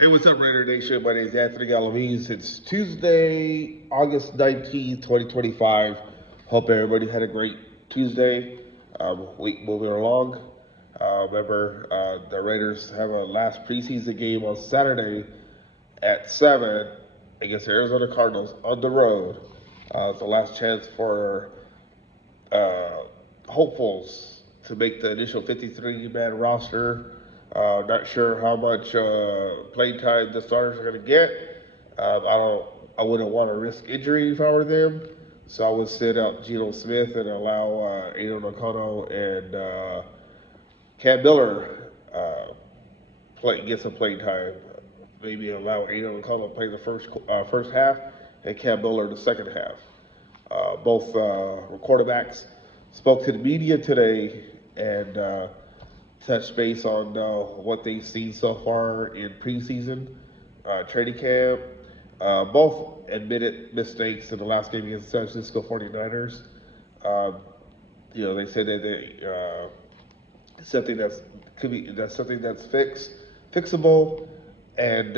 Hey, what's up, Raider Nation? My name is Anthony Galaviz. It's Tuesday, August 19th, 2025. Hope everybody had a great Tuesday. Week moving along. Remember, the Raiders have a last preseason game on Saturday at 7 against the Arizona Cardinals on the road. It's the last chance for uh, hopefuls to make the initial 53-man roster. Not sure how much playing time the starters are going to get. I wouldn't want to risk injury if I were them, so I would sit out Geno Smith and allow Aiden O'Connell and Cam Miller get some playing time. Maybe allow Aiden O'Connell to play the first half and Cam Miller the second half. Both quarterbacks spoke to the media today and touched base on what they've seen so far in preseason training camp. Both admitted mistakes in the last game against the San Francisco 49ers. Um, they said that something that's something that's fixable, and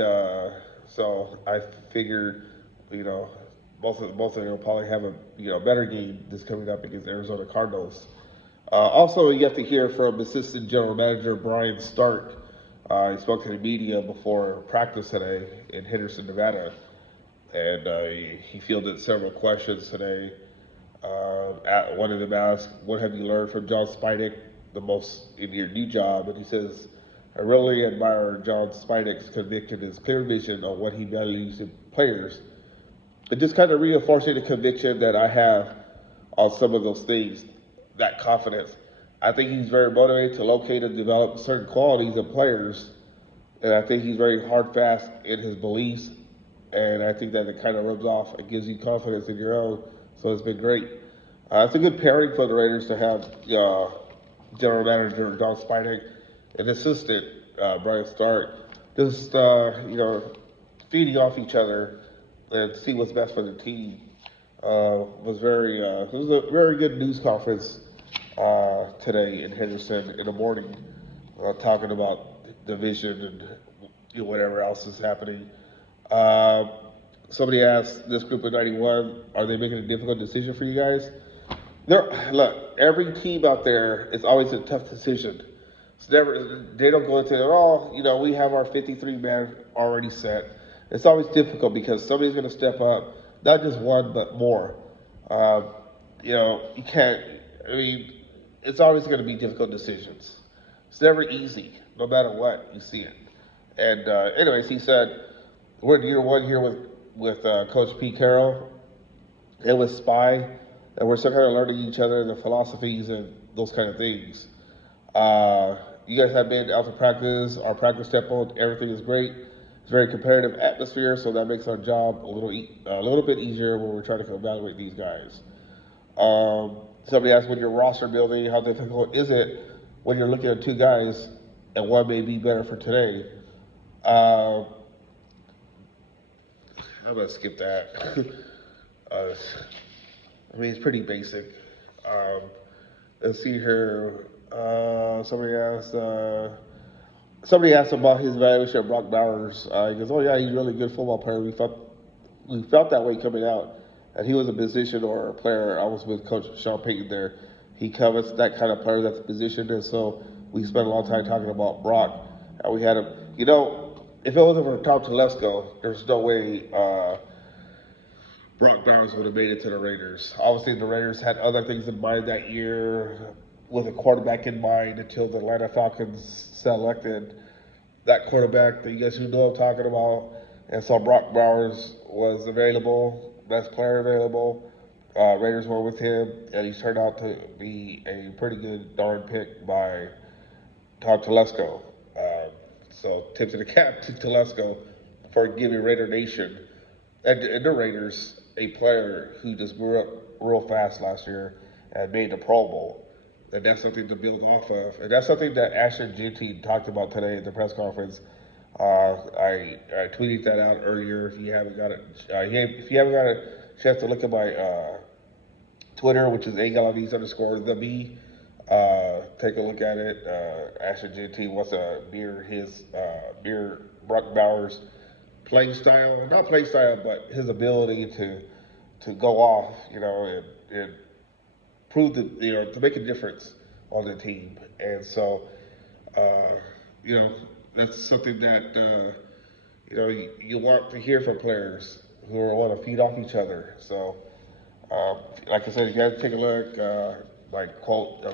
so I figured, you know, both of them will probably have a better game this coming up against Arizona Cardinals. Also, you have to hear from Assistant General Manager Brian Stark. He spoke to the media before practice today in Henderson, Nevada, and he fielded several questions today. One of them asked, "What have you learned from John Spidek the most in your new job?" And he says, "I really admire John Spidek's conviction, his clear vision on what he values in players. It just kind of reinforcing the conviction that I have on some of those things, that confidence. I think he's very motivated to locate and develop certain qualities in players, and I think he's very hard fast in his beliefs, and I think that it kind of rubs off and gives you confidence in your own. So it's been great. It's a good pairing for the Raiders to have General Manager Don Spidek and assistant Brian Stark just feeding off each other and see what's best for the team. It was a very good news conference today in Henderson in the morning, talking about the vision and whatever else is happening. Uh, Somebody asked this group of 91, are they making a difficult decision for you guys? Look, every team out there is always a tough decision. They don't go into it, we have our 53 man already set. It's always difficult because somebody's going to step up, not just one, but more. Um, you can't, I mean, it's always going to be difficult decisions. It's never easy, no matter what, you see it. And anyways, he said, we're in year one here with Coach Pete Carroll and with Spy, and we're still kind of learning each other, the philosophies and those kind of things. You guys have been out to practice, our practice tempo, everything is great. It's a very competitive atmosphere, so that makes our job a little bit easier when we're trying to evaluate these guys. Somebody asked, with your roster building, how difficult is it when you're looking at two guys and one may be better for today? I'm gonna skip that. uh, it's pretty basic. Um, let's see here. Somebody asked about his evaluation of Brock Bowers. He goes, "Oh yeah, he's a really good football player. We felt that way coming out, and he was a position or a player. I was with Coach Sean Payton there. He covers that kind of player that's a position, and so we spent a lot of time talking about Brock. And we had him. If it wasn't for Tom Telesco, there's no way Brock Bowers would have made it to the Raiders. Obviously, the Raiders had other things in mind that year, with a quarterback in mind, until the Atlanta Falcons selected that quarterback that you guys who know I'm talking about. And so Brock Bowers was available, best player available. Raiders were with him, and he turned out to be a pretty good darn pick by Tom Telesco. So tip to the cap to Telesco for giving Raider Nation and the Raiders a player who just grew up real fast last year and made the Pro Bowl. And that's something to build off of. And that's something that Ashton Jeanty talked about today at the press conference. I tweeted that out earlier. If you haven't got a chance to look at my Twitter, which is _the B, Take a look at it. Ashton Jeanty wants to mirror Brock Bowers' playing style, not playing style, but his ability to go off, and prove that to make a difference on the team. And so, uh, you know, that's something that you want to hear from players who want to feed off each other. So, like I said, you guys take a look. The quote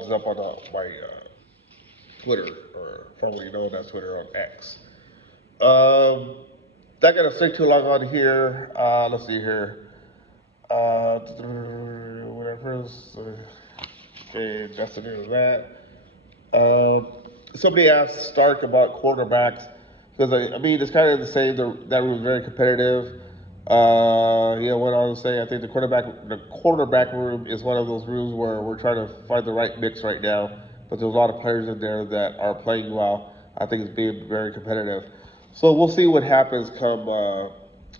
is up on my Twitter, or formerly known as Twitter on X. Um, Not gonna stay too long on here. Let's see here. Whatever. Okay, that's the end of that. Somebody asked Stark about quarterbacks because I mean it's kind of the same. That room was very competitive. Went on to say I think the quarterback room is one of those rooms where we're trying to find the right mix right now. But there's a lot of players in there that are playing well. I think it's being very competitive. So we'll see what happens come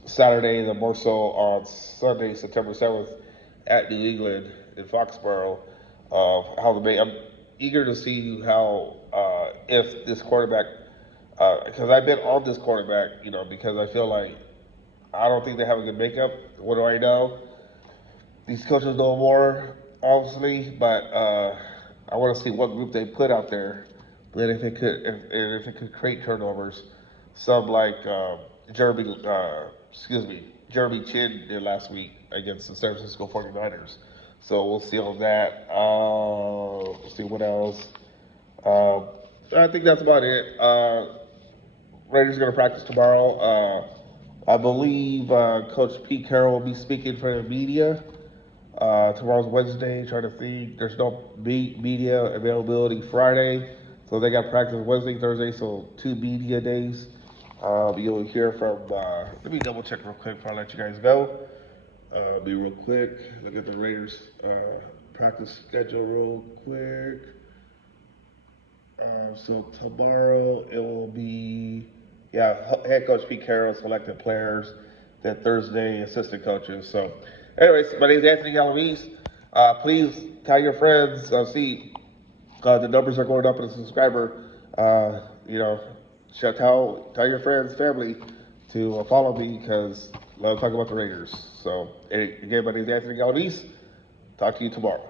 Saturday, and more so on Sunday, September 7th, at New England in Foxborough. How I'm eager to see how if this quarterback, because I've been on this quarterback, because I feel like I don't think they have a good makeup. What do I know? These coaches know more, obviously, but I want to see what group they put out there. Then if it could create turnovers, some like Jeremy Chin did last week against the San Francisco 49ers. So we'll see on that. We'll see what else. I think that's about it. Raiders are going to practice tomorrow. I believe Coach Pete Carroll will be speaking for the media. Tomorrow's Wednesday. Trying to think. There's no media availability Friday, so they got practice Wednesday, Thursday. So 2 media days. You'll hear from. Let me double check real quick before I let you guys go. Be real quick. Look at the Raiders practice schedule real quick. So tomorrow it will be, head coach Pete Carroll selected players. Then Thursday, assistant coaches. So, anyways, my name is Anthony Galaviz. Please tell your friends. The numbers are going up in the subscriber. Tell your friends, family to follow me because I love talking about the Raiders. So, again, my name is Anthony Galaviz. Talk to you tomorrow.